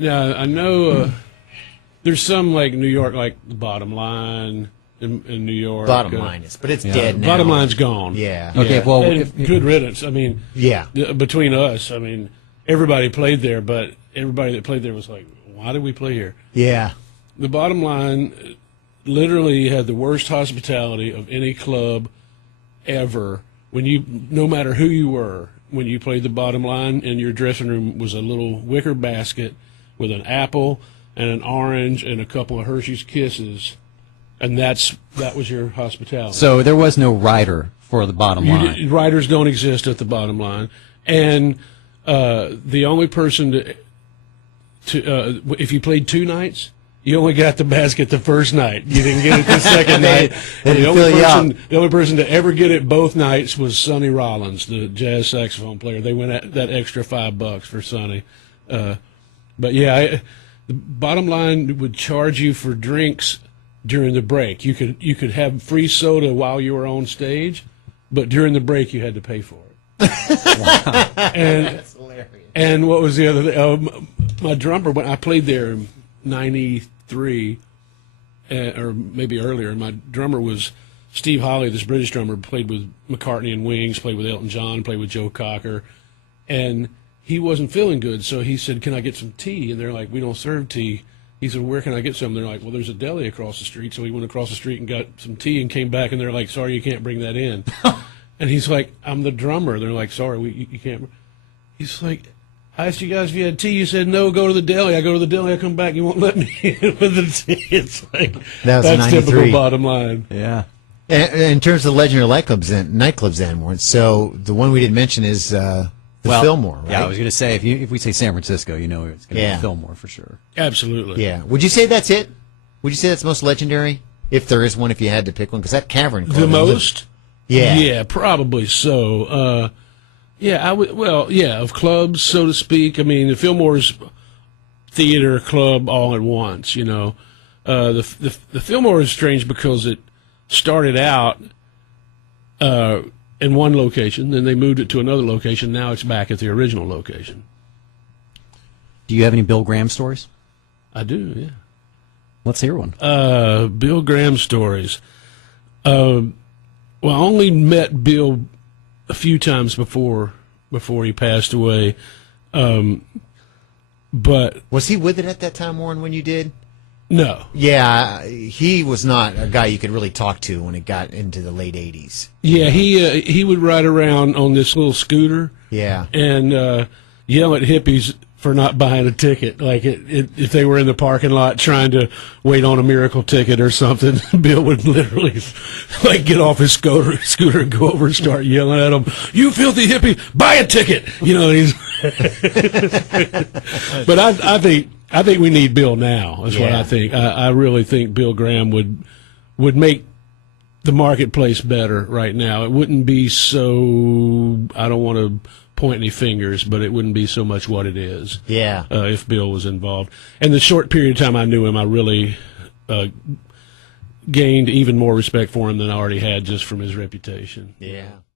Yeah, I know there's some like New York, like the Bottom Line in New York. Bottom Line is, but it's dead now. Bottom Line's gone. Yeah. Okay, Yeah. well, And good riddance. I mean, Yeah. Between us, I mean, everybody played there, but everybody that played there was like, why did we play here? Yeah. The Bottom Line literally had the worst hospitality of any club ever. No matter who you were, when you played the Bottom Line, and your dressing room was a little wicker basket with an apple and an orange and a couple of Hershey's Kisses, and that was your hospitality. So there was no rider for the Bottom Line. Riders don't exist at the Bottom Line, and the only person to if you played 2 nights, you only got the basket the first night. You didn't get it the second night. They And didn't the only person to ever get it both nights was Sonny Rollins, the jazz saxophone player. They went at that extra $5 for Sonny. But yeah, the Bottom Line would charge you for drinks during the break. You could have free soda while you were on stage, but during the break you had to pay for it. Wow. That's hilarious. And what was the other thing? My drummer, when I played there in 93, or maybe earlier, my drummer was Steve Holley, this British drummer, played with McCartney and Wings, played with Elton John, played with Joe Cocker, and he wasn't feeling good, so he said, can I get some tea? And they're like, we don't serve tea. He said, where can I get some? They're like, well, there's a deli across the street. So he went across the street and got some tea and came back, and they're like, sorry, you can't bring that in. And he's like, I'm the drummer. They're like, sorry, you can't. He's like, I asked you guys if you had tea. You said, no, go to the deli. I go to the deli. I come back. You won't let me in with the tea. It's like, that's typical Bottom Line. Yeah. And in terms of legendary nightclubs then, so the one we didn't mention is the Fillmore, right? Yeah, I was going to say, if we say San Francisco, you know it's going to be Fillmore for sure. Absolutely. Yeah. Would you say that's it? Would you say that's the most legendary? If there is one, if you had to pick one, because that Cavern Club. The most? Yeah. Yeah, probably so. Yeah, I would. Well, yeah, of clubs, so to speak. I mean, the Fillmore's theater, club, all at once. You know, the Fillmore is strange because it started out in one location, then they moved it to another location. Now it's back at the original location. Do you have any Bill Graham stories? I do. Yeah. Let's hear one. Bill Graham stories. Well, I only met Bill a few times before he passed away. But was he with it at that time, Warren, when you did? No. Yeah, he was not a guy you could really talk to when it got into the late 80s. Yeah, he would ride around on this little scooter. Yeah. And yell at hippies for not buying a ticket. Like if they were in the parking lot trying to wait on a miracle ticket or something, Bill would literally like get off his scooter and go over and start yelling at them, "You filthy hippie, buy a ticket!" You know. He's but I think we need Bill now. Is what I think. I really think Bill Graham would make the marketplace better right now. It wouldn't be so. I don't want to point any fingers, but it wouldn't be so much what it is. Yeah. If Bill was involved. And the short period of time I knew him, I really gained even more respect for him than I already had just from his reputation. Yeah.